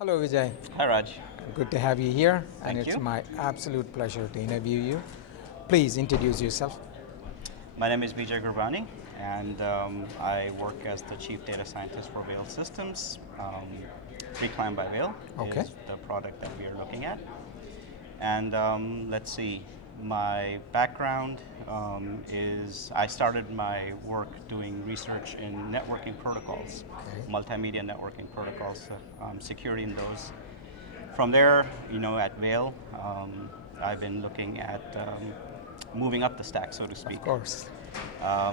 Hello, Vijay. Hi, Raj. Good to have you here, and Thank it's you. my absolute pleasure to interview you. Please introduce yourself. My name is Vijay Gurbani, and I work as the Chief Data Scientist for Whale Systems. Recline by Whale Okay. is the product that we are looking at. And let's see, my background is I started my work doing research in networking protocols, Okay. multimedia networking protocols, security in those. From there, at Whale, I've been looking at moving up the stack, so to speak. Of course.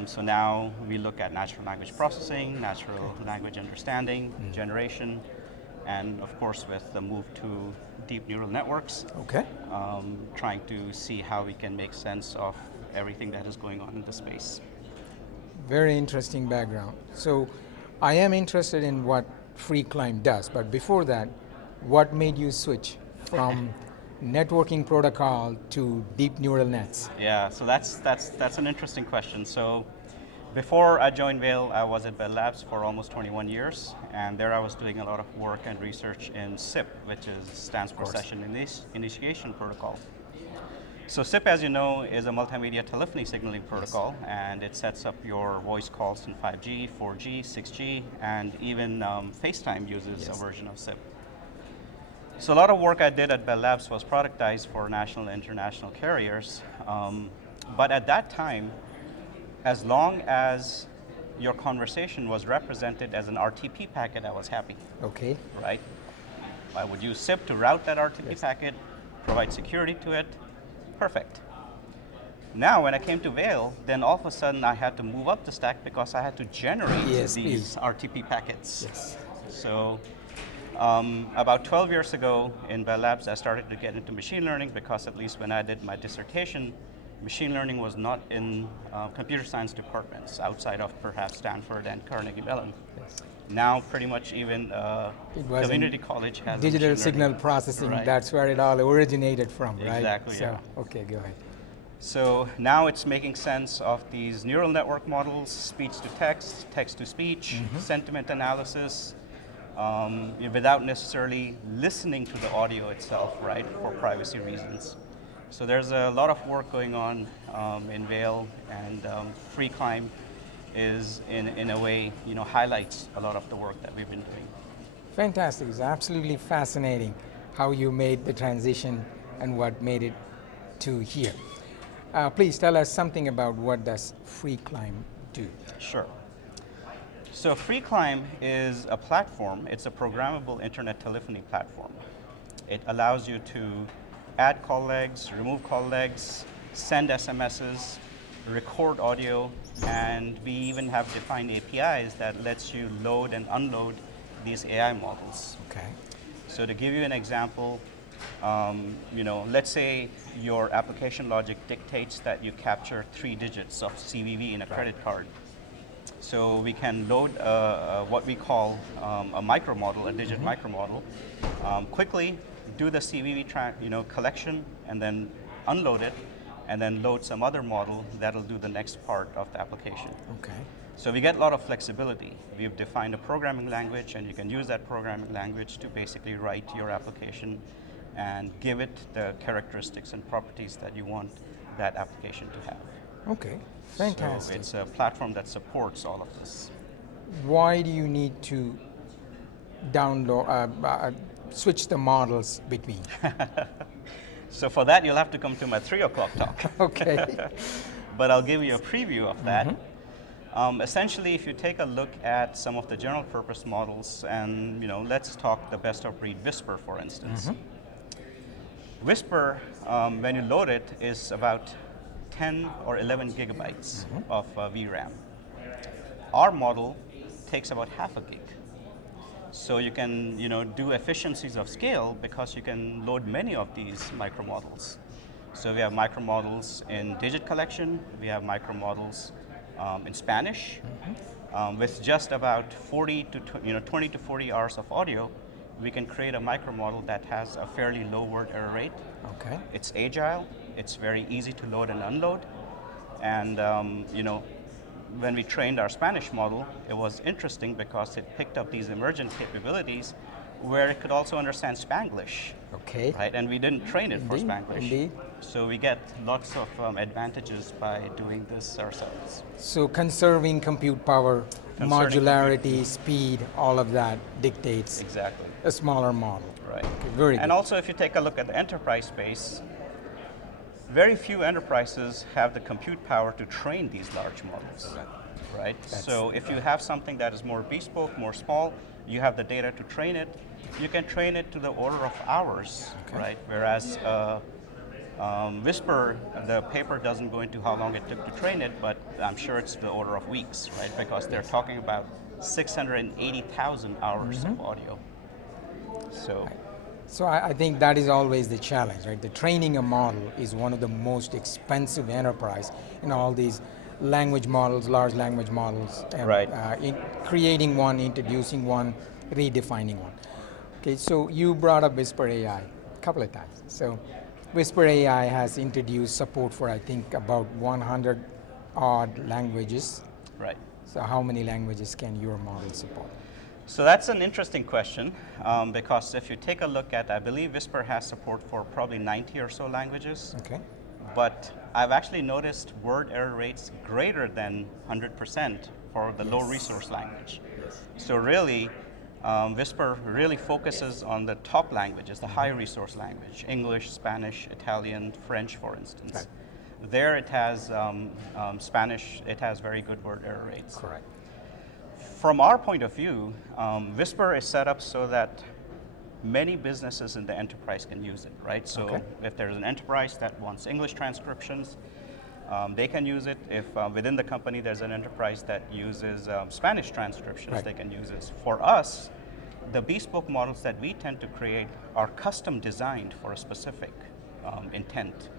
So now we look at natural language processing, natural language understanding, generation, and of course with the move to deep neural networks, Okay. trying to see how we can make sense of everything that is going on in the space. Very interesting background. So, I am interested in what free climb does, but before that, what made you switch from networking protocol to deep neural nets? Yeah, so that's an interesting question. So before I joined Vail, I was at Bell Labs for almost 21 years, and there I was doing a lot of work and research in SIP, which stands for Session Initiation Protocol. So SIP, as you know, is a multimedia telephony signaling protocol, and it sets up your voice calls in 5G, 4G, 6G, and even FaceTime uses a version of SIP. So a lot of work I did at Bell Labs was productized for national and international carriers, but at that time, as long as your conversation was represented as an RTP packet, I was happy, Okay. right? I would use SIP to route that RTP packet, provide security to it, perfect. Now, when I came to Vail, then all of a sudden I had to move up the stack because I had to generate Yes, these RTP packets. Yes. So about 12 years ago in Bell Labs, I started to get into machine learning because at least when I did my dissertation, machine learning was not in computer science departments outside of perhaps Stanford and Carnegie Mellon. Yes. Now pretty much even It was community college has digital machine signal learning. processing. Right. That's where it all originated from, right? Exactly, So, yeah. okay, go ahead. So now it's making sense of these neural network models, speech to text, text to speech, sentiment analysis, without necessarily listening to the audio itself, right, for privacy reasons. So there's a lot of work going on in Vail, and Free Climb is, in a way, highlights a lot of the work that we've been doing. Fantastic. It's absolutely fascinating how you made the transition and what made it to here. Please tell us something about what does Free Climb do? Sure. So Free Climb is a platform. It's a programmable internet telephony platform. It allows you to add call legs, remove call legs, send SMSs, record audio, and we even have defined APIs that lets you load and unload these AI models. Okay. So to give you an example, let's say your application logic dictates that you capture 3 digits of CVV in a credit card. So we can load what we call a micro model, a digit micro model, quickly do the CVV collection, and then unload it, and then load some other model that'll do the next part of the application. Okay. So we get a lot of flexibility. We've defined a programming language, and you can use that programming language to basically write your application and give it the characteristics and properties that you want that application to have. Okay. Fantastic. So it's a platform that supports all of this. Why do you need to download, switch the models between? So for that, you'll have to come to my 3 o'clock talk. Okay. But I'll give you a preview of that. Essentially, if you take a look at some of the general purpose models, and let's talk the best of breed Whisper, for instance. Whisper, when you load it, is about 10 or 11 gigabytes of VRAM. Our model takes about half a gig. So you can do efficiencies of scale because you can load many of these micro models. So we have micro models in digit collection, we have micro models in Spanish. With just about 20 to 40 hours of audio, we can create a micro model that has a fairly low word error rate. Okay. It's agile, it's very easy to load and unload, and when we trained our Spanish model, it was interesting because it picked up these emergent capabilities where it could also understand Spanglish. Okay. Right, and we didn't train it for Indeed, Spanglish. indeed. So we get lots of advantages by doing this ourselves. So conserving compute power, Concerning modularity, speed, all of that dictates Exactly. a smaller model. Right. Okay, very And good. also, if you take a look at the enterprise space, very few enterprises have the compute power to train these large models. Right? So if you have something that is more bespoke, more small, you have the data to train it, you can train it to the order of hours, right? Whereas Whisper, the paper doesn't go into how long it took to train it, but I'm sure it's the order of weeks, right? Because they're talking about 680,000 hours of audio. So I think that is always the challenge, right? The training a model is one of the most expensive enterprise in all these language models, large language models, and Right. In creating one, introducing one, redefining one. Okay, so you brought up Whisper AI a couple of times. So Whisper AI has introduced support for, I think, about 100 odd languages. Right. So how many languages can your model support? So that's an interesting question because if you take a look at, I believe Whisper has support for probably 90 or so languages. Okay. But I've actually noticed word error rates greater than 100% for the low resource language. Yes. So really, Whisper really focuses on the top languages, the high resource language, English, Spanish, Italian, French, for instance. Right. There it has Spanish, it has very good word error rates. Correct. From our point of view, Whisper is set up so that many businesses in the enterprise can use it, right? So Okay. if there's an enterprise that wants English transcriptions, they can use it. If within the company there's an enterprise that uses Spanish transcriptions, Right. they can use this. For us, the bespoke models that we tend to create are custom designed for a specific intent.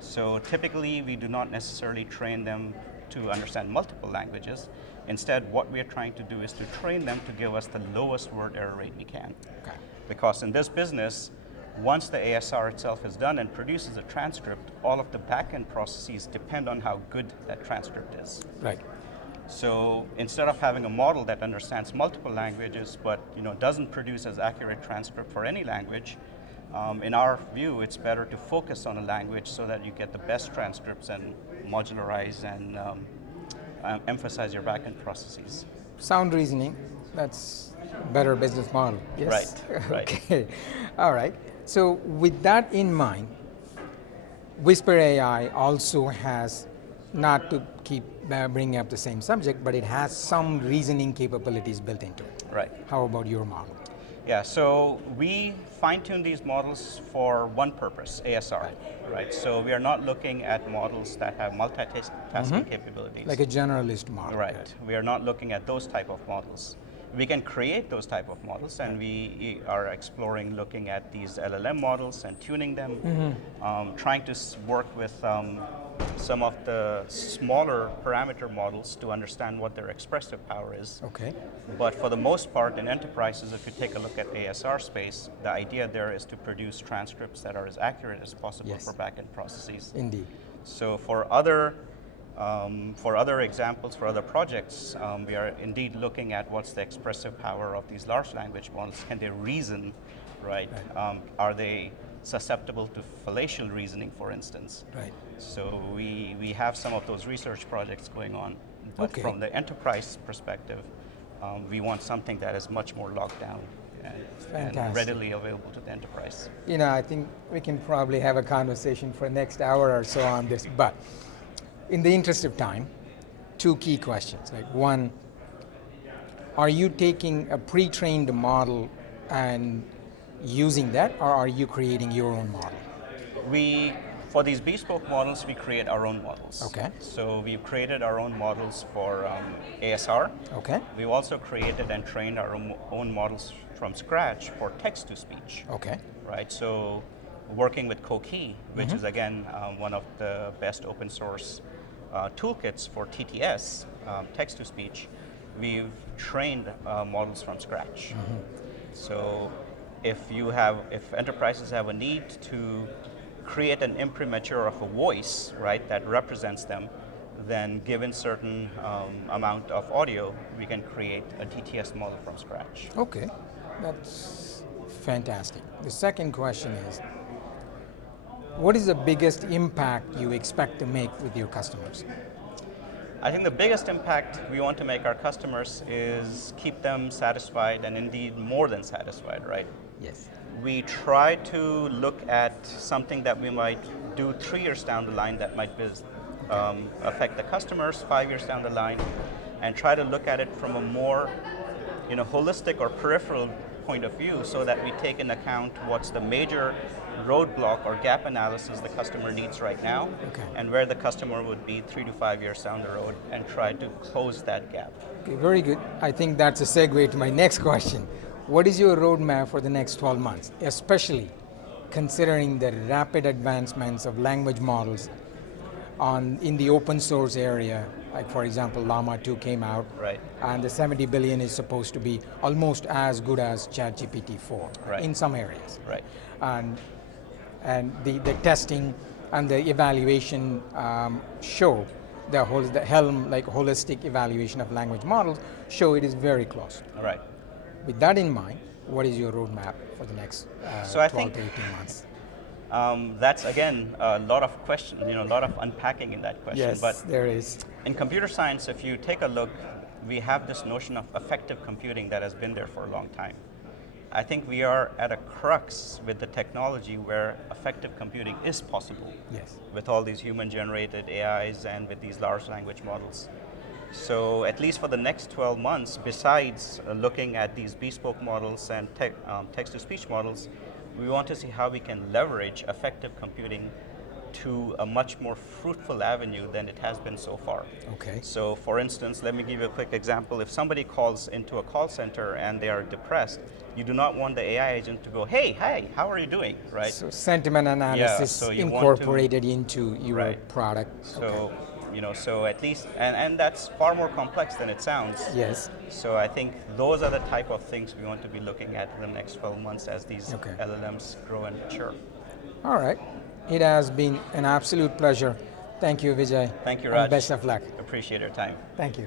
So typically we do not necessarily train them to understand multiple languages. Instead, what we are trying to do is to train them to give us the lowest word error rate we can. Okay. Because in this business, once the ASR itself is done and produces a transcript, all of the back-end processes depend on how good that transcript is. Right. So instead of having a model that understands multiple languages but doesn't produce as accurate transcript for any language, in our view, it's better to focus on a language so that you get the best transcripts and modularize and emphasize your back-end processes. Sound reasoning, that's better business model. Yes? Right, right. Okay, all right. So with that in mind, Whisper AI also has, not to keep bringing up the same subject, but it has some reasoning capabilities built into it. Right. How about your model? Yeah, so we fine-tune these models for one purpose, ASR, right? So we are not looking at models that have multitasking capabilities. Like a generalist model. Right. We are not looking at those type of models. We can create those type of models, and we are exploring looking at these LLM models and tuning them, trying to work with some of the smaller parameter models to understand what their expressive power is. Okay. But for the most part, in enterprises, if you take a look at ASR space, the idea there is to produce transcripts that are as accurate as possible Yes. for back-end processes. Indeed. So for other examples, for other projects, we are indeed looking at what's the expressive power of these large language models. Can they reason, right? Are they susceptible to fallacial reasoning, for instance? Right. So we have some of those research projects going on. But Okay. from the enterprise perspective, we want something that is much more locked down and Fantastic. readily available to the enterprise. I think we can probably have a conversation for the next hour or so on this, but in the interest of time, two key questions. Like one, are you taking a pre-trained model and using that, or are you creating your own model? For these bespoke models, we create our own models. Okay. So we've created our own models for ASR. Okay. We've also created and trained our own models from scratch for text-to-speech. Okay. Right. So working with Coqui, which is again one of the best open source toolkits for TTS, text-to-speech, we've trained models from scratch. So if enterprises have a need to create an imprimatur of a voice, right, that represents them, then given certain amount of audio, we can create a TTS model from scratch. Okay. That's Fantastic. The second question is, what is the biggest impact you expect to make with your customers? I think the biggest impact we want to make our customers is keep them satisfied and indeed more than satisfied, right? Yes. We try to look at something that we might do 3 years down the line that might affect the customers 5 years down the line, and try to look at it from a more holistic or peripheral point of view, so that we take into account what's the major roadblock or gap analysis the customer needs right now, and where the customer would be 3 to 5 years down the road, and try to close that gap. Okay, very good. I think that's a segue to my next question. What is your roadmap for the next 12 months, especially considering the rapid advancements of language models in the open source area? Like, for example, Llama 2 came out, right, and the 70 billion is supposed to be almost as good as ChatGPT 4 right, in some areas. Right. And the testing and the evaluation show the Helm, like holistic evaluation of language models, show it is very close. Right. With that in mind, what is your roadmap for the next 12 to 18 months? That's again a lot of questions, a lot of unpacking in that question. Yes, but there is. In computer science, if you take a look, we have this notion of effective computing that has been there for a long time. I think we are at a crux with the technology where effective computing is possible. Yes. With all these human-generated AIs and with these large language models. So at least for the next 12 months, besides looking at these bespoke models and text-to-speech models, we want to see how we can leverage effective computing to a much more fruitful avenue than it has been so far. Okay. So for instance, let me give you a quick example. If somebody calls into a call center and they are depressed, you do not want the AI agent to go, hey, hi, how are you doing, right? So sentiment analysis so you incorporated into your right, product. So, okay. So at least, and that's far more complex than it sounds. Yes. So I think those are the type of things we want to be looking at in the next 12 months as these okay. LLMs grow and mature. All right. It has been an absolute pleasure. Thank you, Vijay. Thank you, Raj. And best of luck. Appreciate your time. Thank you.